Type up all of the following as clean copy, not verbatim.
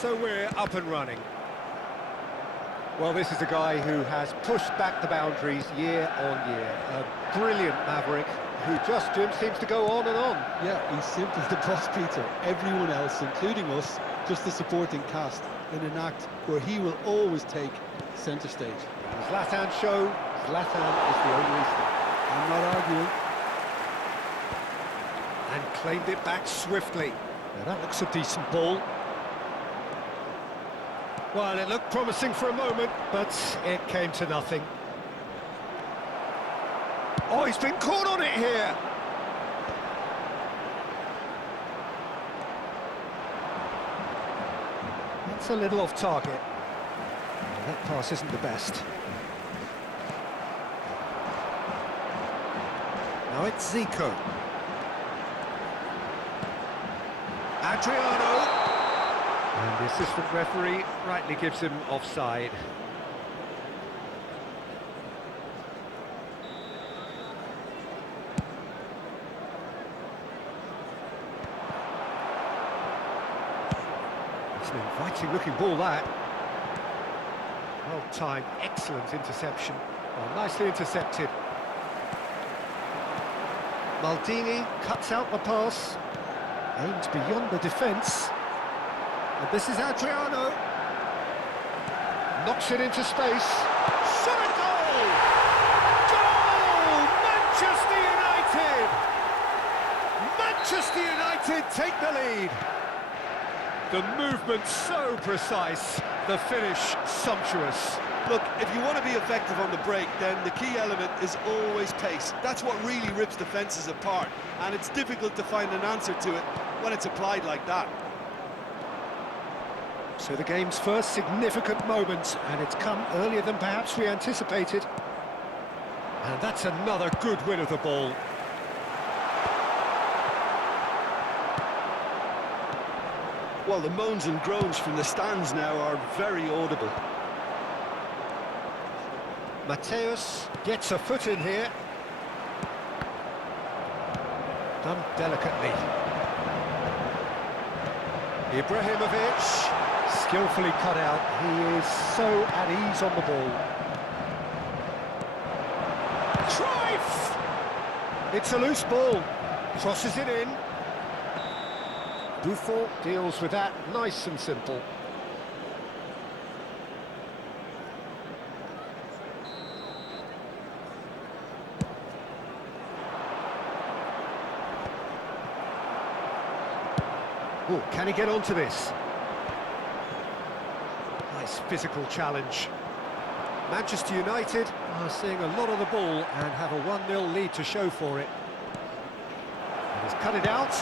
So we're up and running. Well, this is a guy who has pushed back the boundaries year on year. A brilliant maverick who just, Jim, seems to go on and on. Yeah, he's simply the boss, Peter. Everyone else, including us, just the supporting cast in an act where he will always take centre stage. Zlatan show, Zlatan is the only step. I'm not arguing. And claimed it back swiftly. Now that looks a decent ball. Well, it looked promising for a moment, but it came to nothing. Oh, he's been caught on it here! That's a little off target. Well, that pass isn't the best. Now it's Zico. Adriano! And the assistant referee rightly gives him offside. It's an inviting looking ball, that. Well timed, excellent interception. Well, nicely intercepted. Maldini cuts out the pass. Aims beyond the defence. And this is Adriano. Knocks it into space. Shot a goal! Goal! Manchester United! Manchester United take the lead. The movement so precise, the finish sumptuous. Look, if you want to be effective on the break, then the key element is always pace. That's what really rips defences apart, and it's difficult to find an answer to it when it's applied like that. So the game's first significant moment, and it's come earlier than perhaps we anticipated. And that's another good win of the ball. Well, the moans and groans from the stands now are very audible. Mateus gets a foot in here. Done delicately. Ibrahimovic, skillfully cut out. He is so at ease on the ball. Cruyff! It's a loose ball. Crosses it in. Buffon deals with that nice and simple. Oh, can he get onto this? Nice physical challenge. Manchester United are seeing a lot of the ball and have a 1-0 lead to show for it. And he's cut it out.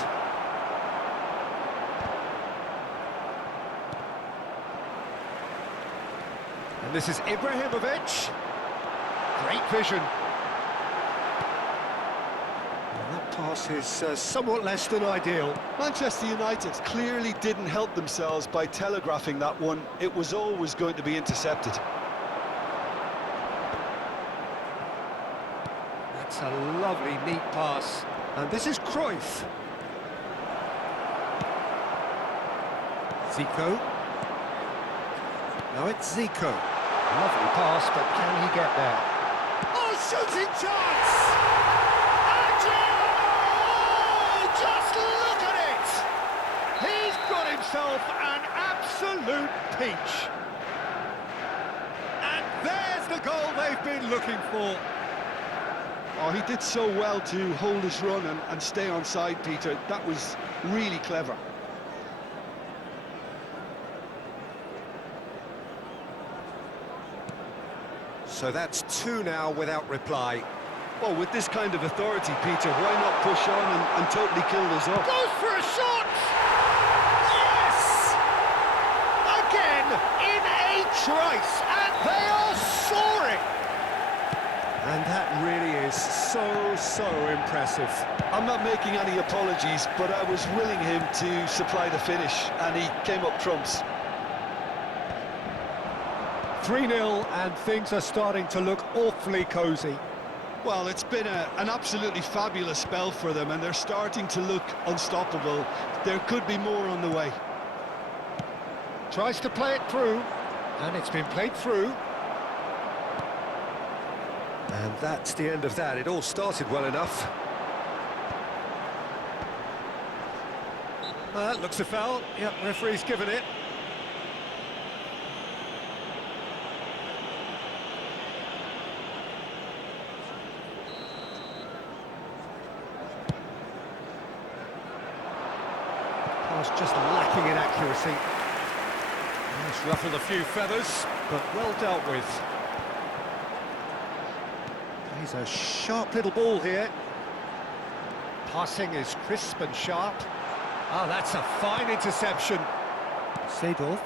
And this is Ibrahimovic. Great vision. That pass is somewhat less than ideal. Manchester United clearly didn't help themselves by telegraphing that one. It was always going to be intercepted. That's a lovely, neat pass. And this is Cruyff. Zico. Now it's Zico. Lovely pass, but can he get there? Oh, shooting chance! Just look at it! He's got himself an absolute peach. And there's the goal they've been looking for. Oh, he did so well to hold his run and stay on side, Peter. That was really clever. So that's 2 now without reply. Well, with this kind of authority, Peter, why not push on and totally kill this up? Goes for a shot! Yes! Again, in a trice, and they are soaring! And that really is so impressive. I'm not making any apologies, but I was willing him to supply the finish, and he came up trumps. 3-0, and things are starting to look awfully cosy. Well, it's been an absolutely fabulous spell for them, and they're starting to look unstoppable. There could be more on the way. Tries to play it through, and it's been played through. And that's the end of that. It all started well enough. Looks a foul. Yep, referee's given it. Pass just lacking in accuracy. It's ruffled a few feathers, but well dealt with. He's a sharp little ball here. Passing is crisp and sharp. Oh, that's a fine interception. Seedorf.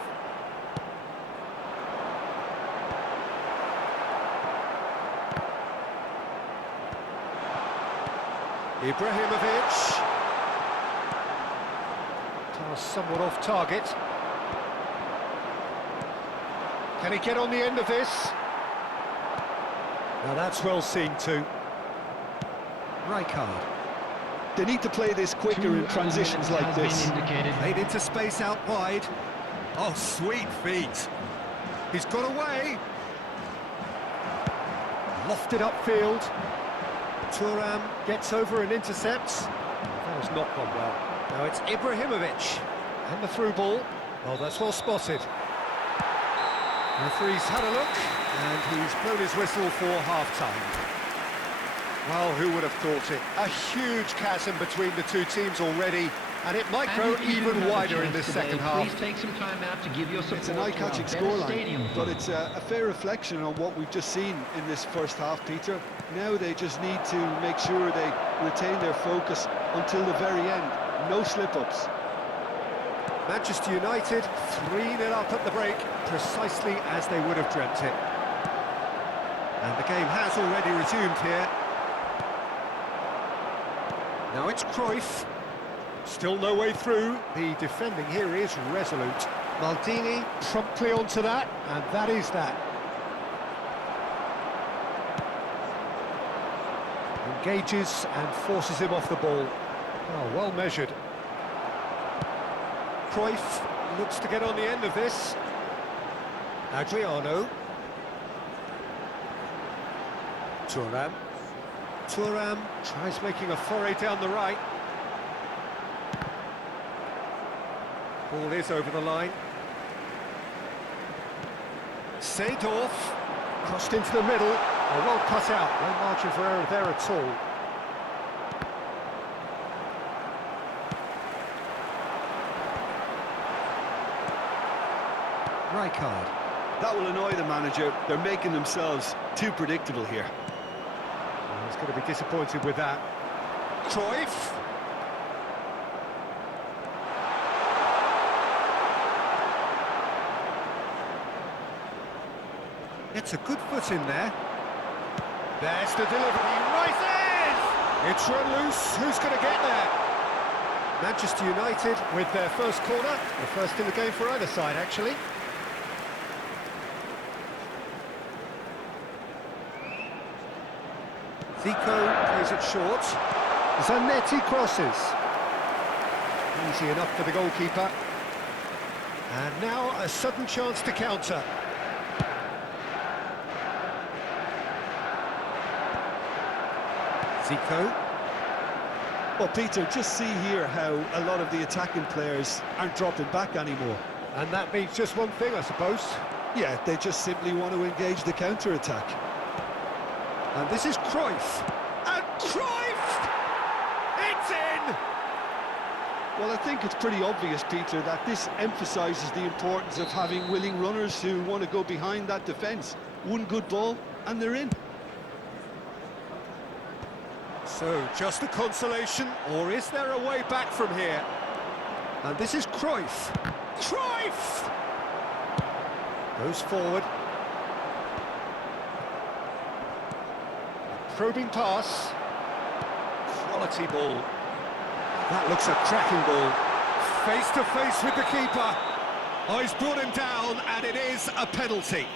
Ibrahimovic. Pass somewhat off target. Can he get on the end of this? Now that's well seen too. Rijkaard. They need to play this quicker in transitions like this. Played into space out wide. Oh, sweet feet. He's got away. Lofted upfield. Thuram gets over and intercepts. That has not gone well. Now it's Ibrahimovic. And the through ball. Oh, that's well spotted. Referee's had a look, and he's blown his whistle for half-time. Well, who would have thought it? A huge chasm between the two teams already, and it might grow even wider in this second half. Please take some time out to give your support. It's an eye-catching scoreline, but it's a fair reflection on what we've just seen in this first half, Peter. Now they just need to make sure they retain their focus until the very end. No slip-ups. Manchester United 3-0 up at the break, precisely as they would have dreamt it. And the game has already resumed here. Now it's Cruyff. Still no way through. The defending here is resolute. Maldini promptly onto that, and that is that. Engages and forces him off the ball. Oh, well measured. Cruyff looks to get on the end of this. Adriano. Thuram. Thuram tries making a foray down the right. Ball is over the line. Seedorf crossed into the middle. Oh, well cut out. No margin for error there at all. Rijkaard. That will annoy the manager. They're making themselves too predictable here. He's going to be disappointed with that. Cruyff. Gets a good foot in there. There's the delivery. Rises! It's run loose. Who's going to get there? Manchester United with their first corner. The first in the game for either side, actually. Zico plays it short. Zanetti crosses. Easy enough for the goalkeeper. And now a sudden chance to counter. Zico. Well, Peter, just see here how a lot of the attacking players aren't dropping back anymore. And that means just one thing, I suppose. Yeah, they just simply want to engage the counter-attack. And this is Cruyff. And Cruyff! It's in! Well, I think it's pretty obvious, Peter, that this emphasises the importance of having willing runners who want to go behind that defence. One good ball, and they're in. So, just a consolation, or is there a way back from here? And this is Cruyff. Cruyff! Goes forward. Probing pass. Quality ball. That looks a cracking ball. Face to face with the keeper. Oh, he's brought him down, and it is a penalty.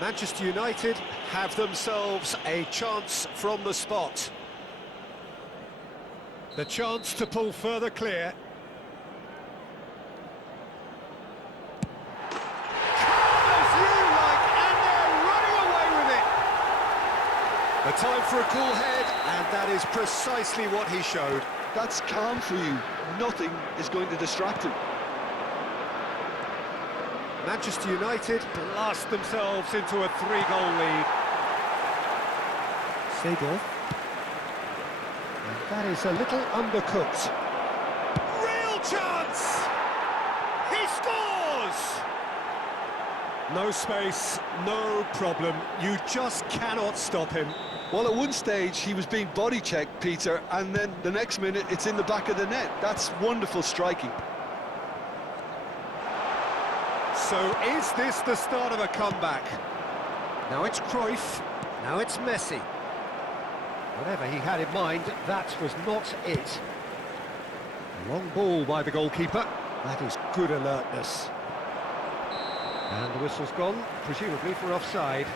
Manchester United have themselves a chance from the spot. The chance to pull further clear. time for a cool head, and that is precisely what he showed. That's calm for you. Nothing is going to distract him. Manchester United blast themselves into a 3-goal lead. Seedorf. And that is a little undercooked. Real chance! He scores! No space, no problem. You just cannot stop him. Well, at one stage, he was being body-checked, Peter, and then the next minute, it's in the back of the net. That's wonderful striking. So is this the start of a comeback? Now it's Cruyff, now it's Messi. Whatever he had in mind, that was not it. Long ball by the goalkeeper. That is good alertness. And the whistle's gone, presumably for offside.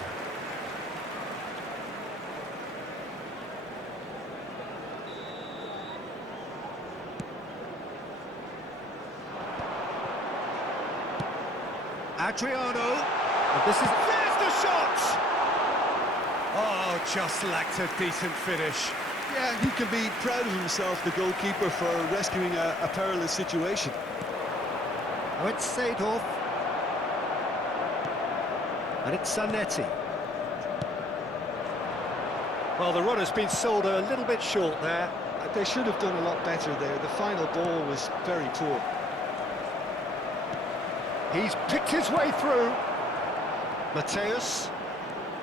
Adriano, and this is... There's the shot! Oh, just lacked a decent finish. Yeah, he can be proud of himself, the goalkeeper, for rescuing a perilous situation. Oh, it's Seedorf. And it's Zanetti. Well, the runner's been sold a little bit short there. They should have done a lot better there. The final ball was very poor. He's picked his way through. Mateus.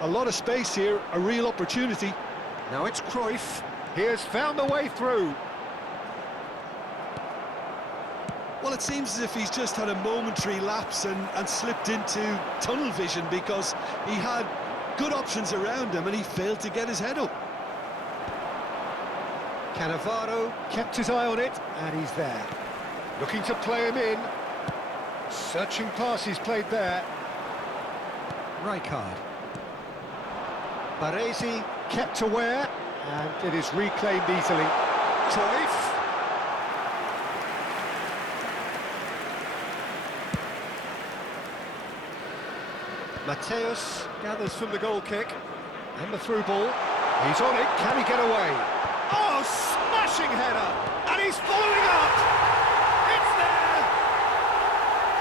A lot of space here, a real opportunity. Now it's Cruyff. He has found the way through. Well, it seems as if he's just had a momentary lapse and slipped into tunnel vision, because he had good options around him and he failed to get his head up. Cannavaro kept his eye on it, and he's there. Looking to play him in. Searching pass he's played there. Rijkaard. Baresi kept aware, and it is reclaimed easily. Cruyff. Mateus gathers from the goal kick, and the through ball. He's on it, can he get away? Oh, smashing header, and he's following up! It's there!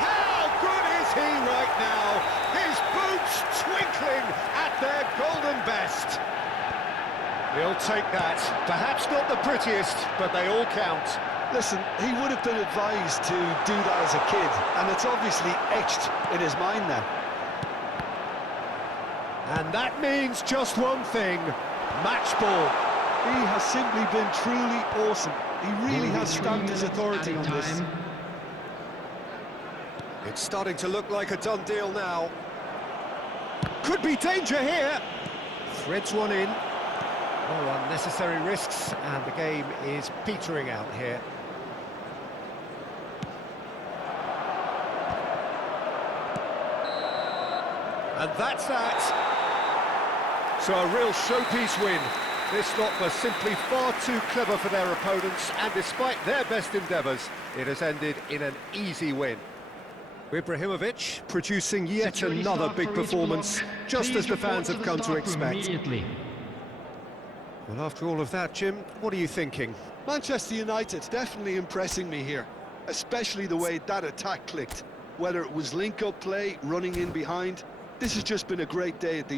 How good is he right now? His boots twinkling at their golden best. He'll take that. Perhaps not the prettiest, but they all count. Listen, he would have been advised to do that as a kid, and it's obviously etched in his mind now. And that means just one thing, match ball. He has simply been truly awesome. He really has stamped his authority on this. It's starting to look like a done deal now. Could be danger here. Threads one in. No unnecessary risks, and the game is petering out here. And that's that. So a real showpiece win. This lot was simply far too clever for their opponents, and despite their best endeavours, it has ended in an easy win. Ibrahimovic producing yet another big performance, just as the fans have come to expect. Well, after all of that, Jim, what are you thinking? Manchester United definitely impressing me here, especially the way that attack clicked. Whether it was link-up play, running in behind, this has just been a great day at the